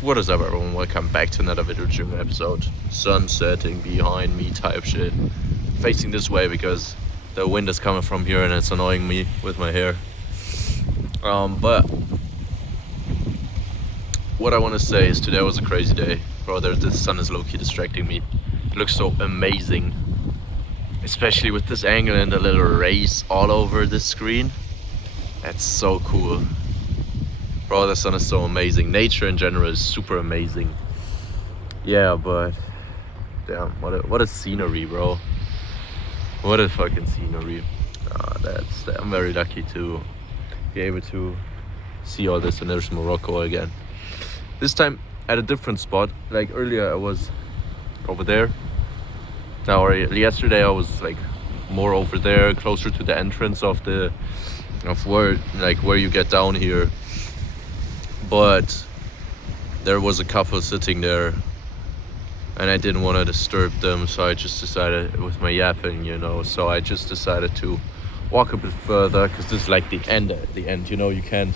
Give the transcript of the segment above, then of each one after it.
What is up, everyone? Welcome back to another video gym episode. Sun setting behind me type shit. Facing this way because the wind is coming from here and it's annoying me with my hair. But what I want to say is today was a crazy day. Bro, the sun is low-key distracting me. It looks so amazing. Especially with this angle and the little rays all over the screen. That's so cool. Bro, the sun is so amazing. Nature in general is super amazing. Yeah, but damn, what a scenery, bro. What a fucking scenery. I'm very lucky to be able to see all this, and there's Morocco again. This time at a different spot. Like earlier I was over there. Yesterday I was like more over there, closer to the entrance of where you get down here. But there was a couple sitting there and I didn't want to disturb them, so I just decided, with my yapping, so I just decided to walk a bit further, because this is like the end, you can't,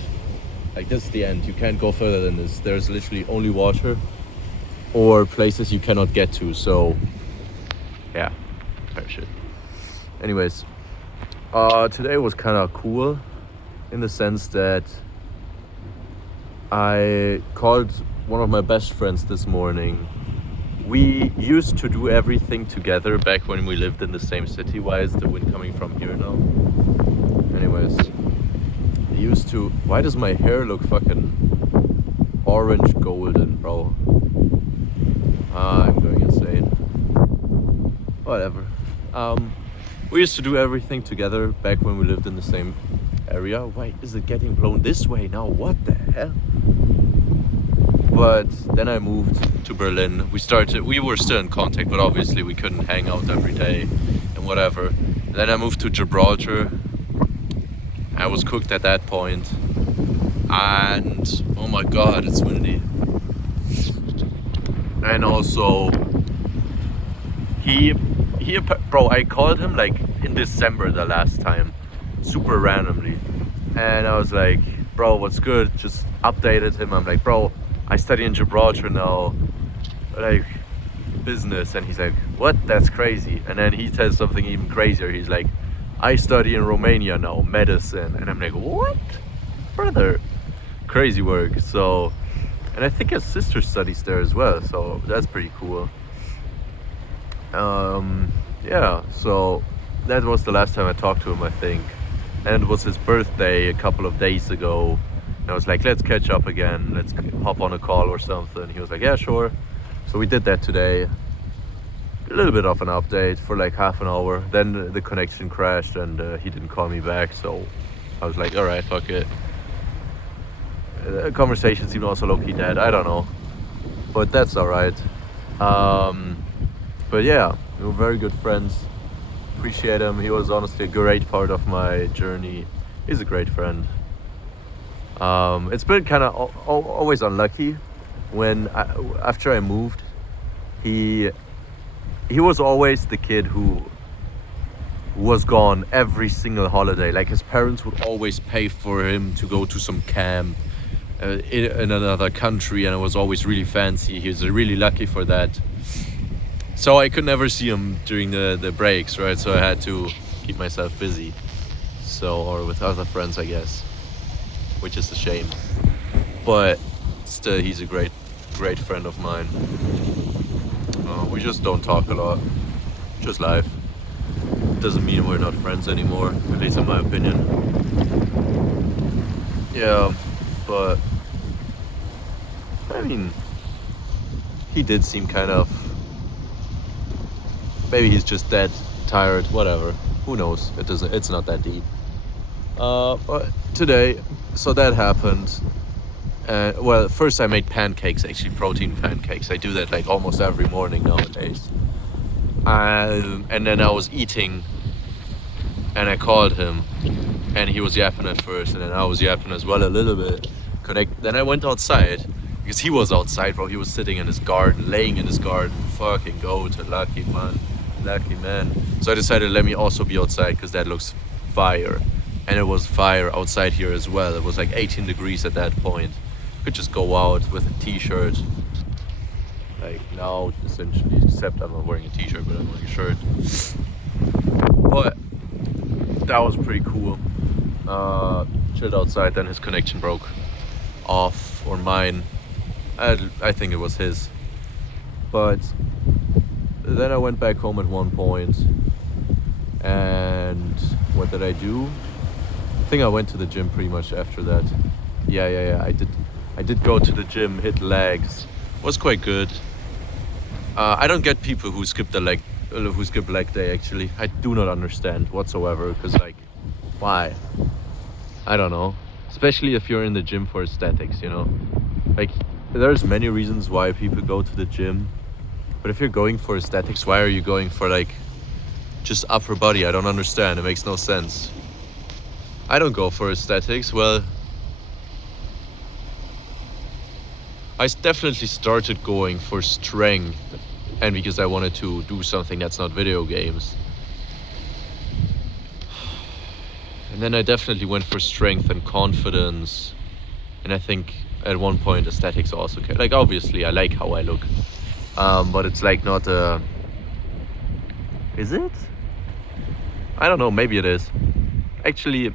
like, this is the end, you can't go further than this. There's literally only water or places you cannot get to, so yeah, type shit. Anyways, today was kind of cool in the sense that I called one of my best friends this morning. We used to do everything together back when we lived in the same city. Why is the wind coming from here now? Anyways, why does my hair look fucking orange golden, bro? I'm going insane. Whatever. We used to do everything together back when we lived in the same area. Why is it getting blown this way now? What the hell? But then I moved to Berlin. We were still in contact, but obviously we couldn't hang out every day and whatever. Then I moved to Gibraltar. I was cooked at that point. And oh my god, it's windy. And also, bro, I called him like in December the last time, super randomly. And I was like, bro, what's good? Just updated him. I'm like, bro, I study in Gibraltar now, like, business. And he's like, what? That's crazy. And then he says something even crazier. He's like, I study in Romania now, medicine. And I'm like, what? Brother, crazy work. So, and I think his sister studies there as well, so that's pretty cool. Yeah, so that was the last time I talked to him, I think. And it was his birthday a couple of days ago. And I was like, let's catch up again. Let's hop on a call or something. He was like, yeah, sure. So we did that today. A little bit of an update for like half an hour. Then the connection crashed and he didn't call me back. So I was like, all right, fuck it. The conversation seemed also low-key dead. I don't know. But that's all right. But yeah, we were very good friends. Appreciate him. He was honestly a great part of my journey. He's a great friend. It's been kind of always unlucky when after I moved, he was always the kid who was gone every single holiday. Like, his parents would always pay for him to go to some camp in another country, and it was always really fancy. He was really lucky for that. So I could never see him during the breaks, right? So I had to keep myself busy. Or with other friends, I guess, which is a shame. But still, he's a great friend of mine. We just don't talk a lot. Just life. Doesn't mean we're not friends anymore, at least in my opinion. Yeah, but I mean, he did seem kind of, maybe he's just dead, tired, whatever. Who knows? It's not that deep. But today, so that happened. Well, first I made pancakes, actually protein pancakes. I do that like almost every morning nowadays. And then I was eating, and I called him, and he was yapping at first, and then I was yapping as well a little bit. Then I went outside, because he was outside, bro. He was sitting in his garden, laying in his garden. Fucking goat, lucky man. So I decided, let me also be outside, because that looks fire. And it was fire outside here as well. It was like 18 degrees at that point. Could just go out with a t-shirt. Like now, essentially, except I'm not wearing a t-shirt, but I'm wearing a shirt. But that was pretty cool. Chilled outside, then his connection broke off, or mine. I think it was his. But then I went back home at one point, and what did I do? I think I went to the gym pretty much after that. Yeah. I did go to the gym, hit legs. Was quite good. I don't get people who skip leg day. Actually, I do not understand whatsoever. Because like, why? I don't know. Especially if you're in the gym for aesthetics, you know. Like, there's many reasons why people go to the gym. But if you're going for aesthetics, why are you going for like just upper body? I don't understand. It makes no sense. I don't go for aesthetics. Well, I definitely started going for strength, and because I wanted to do something that's not video games. And then I definitely went for strength and confidence. And I think at one point aesthetics also came. Like, obviously I like how I look. But it's like not is it? I don't know, maybe it is. Actually,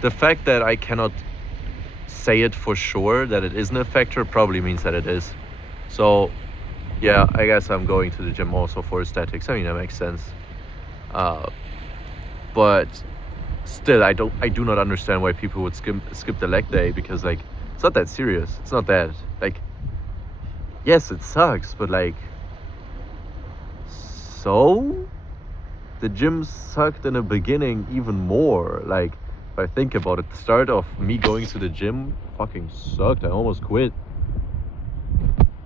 the fact that I cannot say it for sure that it isn't a factor probably means that it is. So yeah, I guess I'm going to the gym also for aesthetics. I mean, that makes sense. But still, I do not understand why people would skip the leg day, because like, it's not that serious. It's not that, like, yes, it sucks, but like, so the gym sucked in the beginning even more. Like, if I think about it, the start of me going to the gym fucking sucked. I almost quit.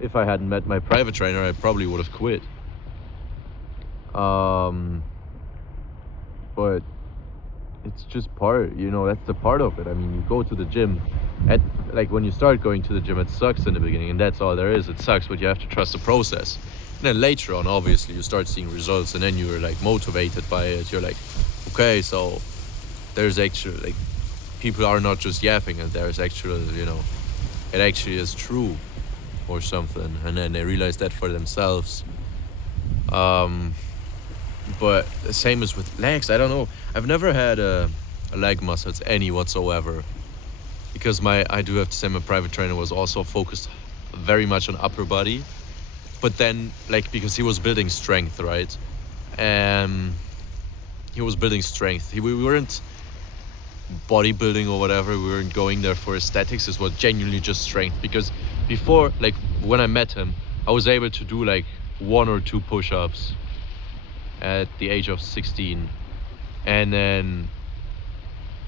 If I hadn't met my private trainer, I probably would have quit. But it's just part, you know, that's the part of it. I mean, you go to the gym, like when you start going to the gym, it sucks in the beginning, and that's all there is. It sucks, but you have to trust the process. And then later on, obviously, you start seeing results, and then you're like motivated by it. You're like, okay, so there's actually, like, people are not just yapping, and there's actually, you know, it actually is true or something. And then they realize that for themselves. But the same as with legs. I don't know. I've never had a leg muscles any whatsoever, because I do have to say my private trainer was also focused very much on upper body. But then, like, because he was building strength, right? He was building strength. We weren't bodybuilding or whatever. We weren't going there for aesthetics. It was genuinely just strength. Because before, like, when I met him, I was able to do like 1 or 2 push-ups at the age of 16, and then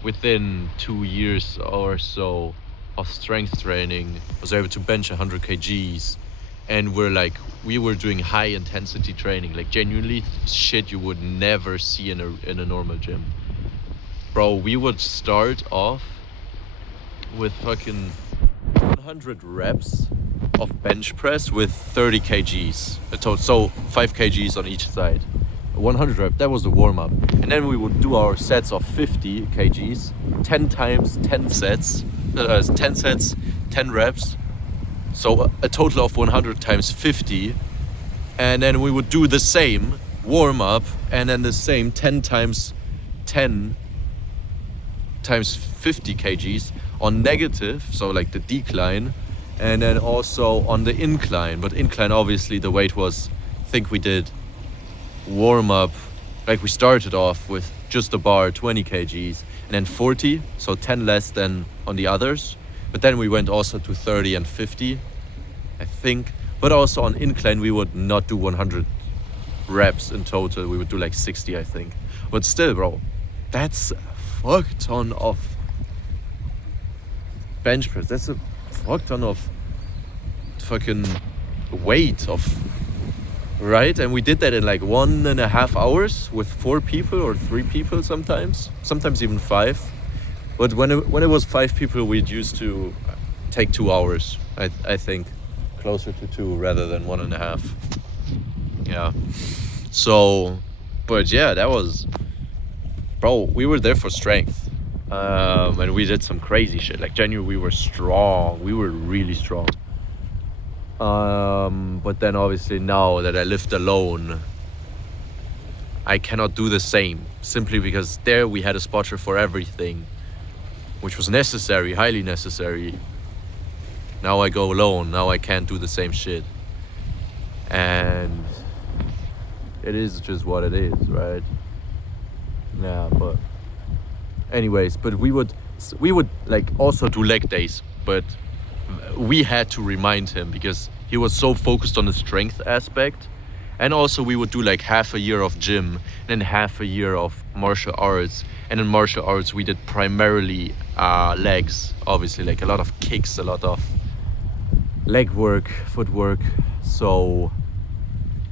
within 2 years or so of strength training, I was able to bench 100 kgs, and we were doing high intensity training, like genuinely shit you would never see in a normal gym. Bro, we would start off with fucking 100 reps of bench press with 30 kgs, so 5 kgs on each side. 100 reps, that was the warm-up. And then we would do our sets of 50 kgs, 10 times 10 sets, 10 sets, 10 reps. So a total of 100 times 50. And then we would do the same warm-up, and then the same 10 times 10 times 50 kgs on negative, so like the decline, and then also on the incline. But incline, obviously, the weight was, I think we did warm up, like we started off with just a bar, 20 kgs, and then 40, so 10 less than on the others. But then we went also to 30 and 50, I think. But also on incline, we would not do 100 reps in total. We would do like 60, I think. But still, bro, that's a fuck ton of bench press. That's a fuck ton of fucking weight of, right? And we did that in like 1.5 hours with 4 people or 3 people sometimes even 5. But when it was 5 people, we'd used to take 2 hours, I think, closer to 2 rather than 1.5. Yeah. So, but yeah, that was, bro, we were there for strength. And we did some crazy shit. Like January, we were strong. We were really strong. But then obviously now that I lived alone, I cannot do the same, simply because there we had a spotter for everything, which was necessary, highly necessary. Now I go alone. Now I can't do the same shit. And it is just what it is, right? Yeah, but anyways, but we would like also do leg days, but we had to remind him because he was so focused on the strength aspect. And also we would do like half a year of gym and then half a year of martial arts. And in martial arts we did primarily legs, obviously, like a lot of kicks, a lot of leg work, footwork. So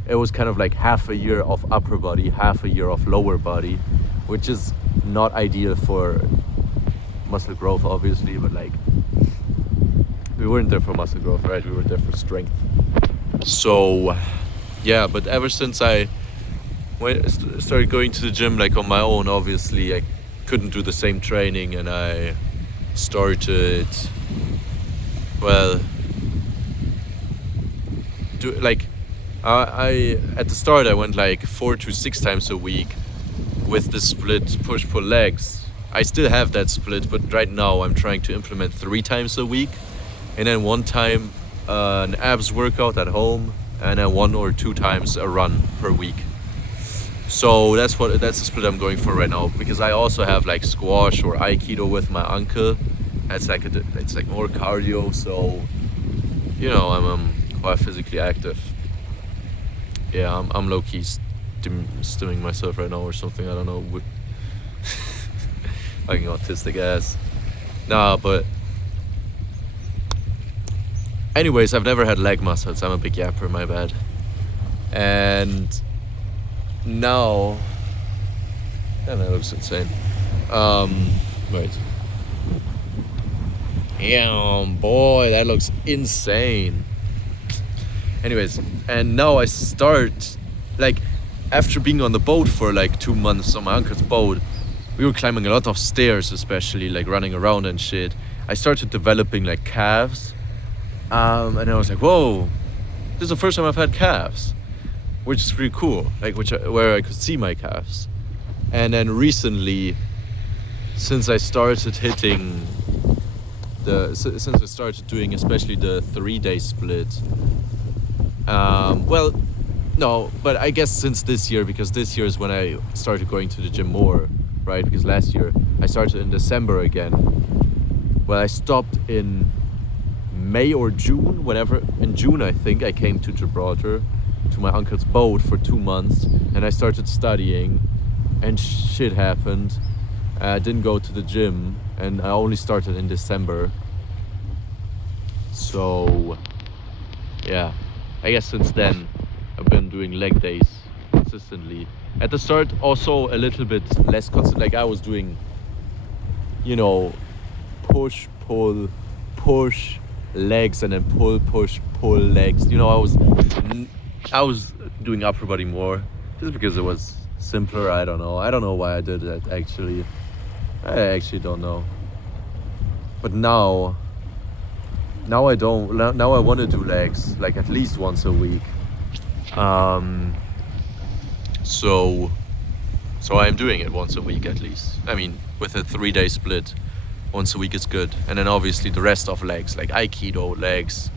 it was kind of like half a year of upper body, half a year of lower body, which is not ideal for muscle growth, obviously, but like we weren't there for muscle growth, right? We were there for strength. So yeah, but ever since I started going to the gym like on my own, obviously I couldn't do the same training, and I started, well, I at the start I went like 4 to 6 times a week with the split push-pull legs. I still have that split, but right now I'm trying to implement 3 times a week, and then 1 time an abs workout at home, and then 1 or 2 times a run per week. So that's the split I'm going for right now, because I also have like squash or aikido with my uncle. It's like more cardio, so you know I'm quite physically active. Yeah, I'm low-key stimming myself right now or something, I don't know. Like an autistic ass. Nah, but anyways, I've never had leg muscles. I'm a big yapper, my bad. And now, damn, that looks insane. Wait. Damn, boy, that looks insane. Anyways, and now I start, like, after being on the boat for like 2 months on my uncle's boat, we were climbing a lot of stairs, especially like running around and shit. I started developing like calves, and I was like, whoa, this is the first time I've had calves, which is pretty cool, like where I could see my calves. And then recently, since I started hitting since I started doing especially the 3-day split, well, no, but I guess since this year, because this year is when I started going to the gym more, right? Because last year I started in December again. Well, I stopped in May or June, whenever. In June, I think, I came to Gibraltar to my uncle's boat for 2 months, and I started studying, and shit happened. I didn't go to the gym, and I only started in December. So yeah, I guess since then I've been doing leg days consistently. At the start, also a little bit less consistent. Like I was doing, you know, push, pull, push, legs, and then pull, push, pull, legs. You know, I was doing upper body more just because it was simpler. I don't know why I did that actually. I actually don't know. But now I don't. Now I want to do legs like at least once a week. So I'm doing it once a week at least. I mean, with a 3-day split, once a week is good. And then obviously the rest of legs, like aikido, legs,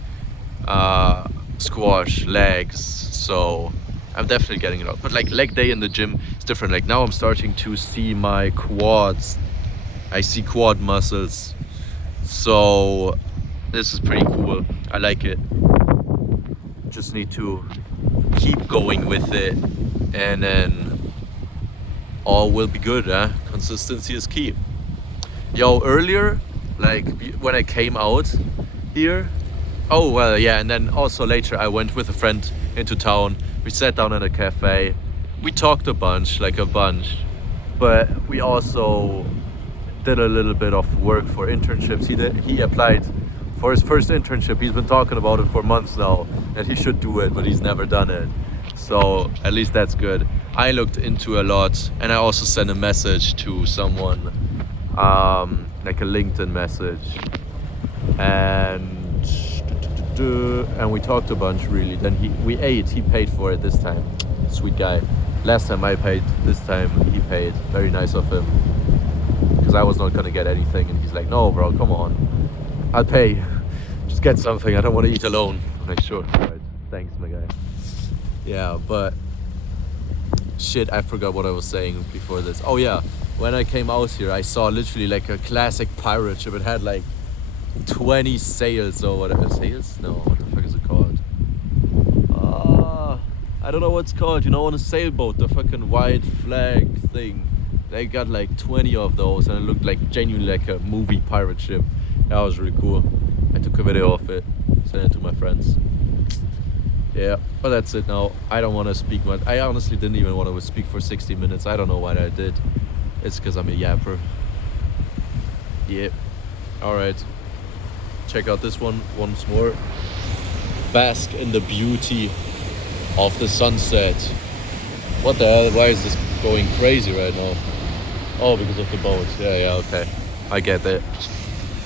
squash, legs. So I'm definitely getting it out. But like leg day in the gym is different. Like now I'm starting to see my quads. I see quad muscles. So this is pretty cool. I like it. Just need to keep going with it, and then all will be good, huh? Consistency is key. Yo, earlier, like when I came out here, oh well, yeah, and then also later I went with a friend into town. We sat down at a cafe. We talked a bunch, but we also did a little bit of work for internships. He applied for his first internship. He's been talking about it for months now, that he should do it, but he's never done it. So at least that's good. I looked into a lot, and I also sent a message to someone like a LinkedIn message, and we talked a bunch really. Then we ate. He paid for it this time. Sweet guy. Last time I paid. This time he paid. Very nice of him. Because I was not gonna get anything, and he's like, "No, bro, come on, I'll pay. Just get something. I don't want to eat alone." I'm like, "Sure, right. Thanks, my guy." Yeah, but shit, I forgot what I was saying before this. Oh yeah, when I came out here, I saw literally like a classic pirate ship. It had like 20 sails or whatever. Sails? No, what the fuck is it called? I don't know what it's called. You know, on a sailboat, the fucking white flag thing. They got like 20 of those, and it looked like genuinely like a movie pirate ship. That was really cool. I took a video of it, sent it to my friends. Yeah, but that's it now. I don't want to speak much. I honestly didn't even want to speak for 60 minutes. I don't know why I did. It's because I'm a yapper. Yeah. Alright. Check out this one once more. Bask in the beauty of the sunset. What the hell? Why is this going crazy right now? Oh, because of the boat. Yeah, okay. I get that.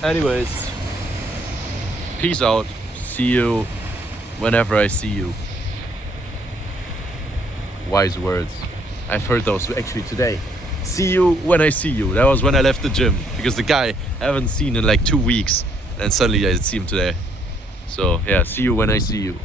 Anyways. Peace out. See you whenever I see you. Wise words. I've heard those actually today. See you when I see you. That was when I left the gym. Because the guy I haven't seen in like 2 weeks. And suddenly I see him today. So yeah, see you when I see you.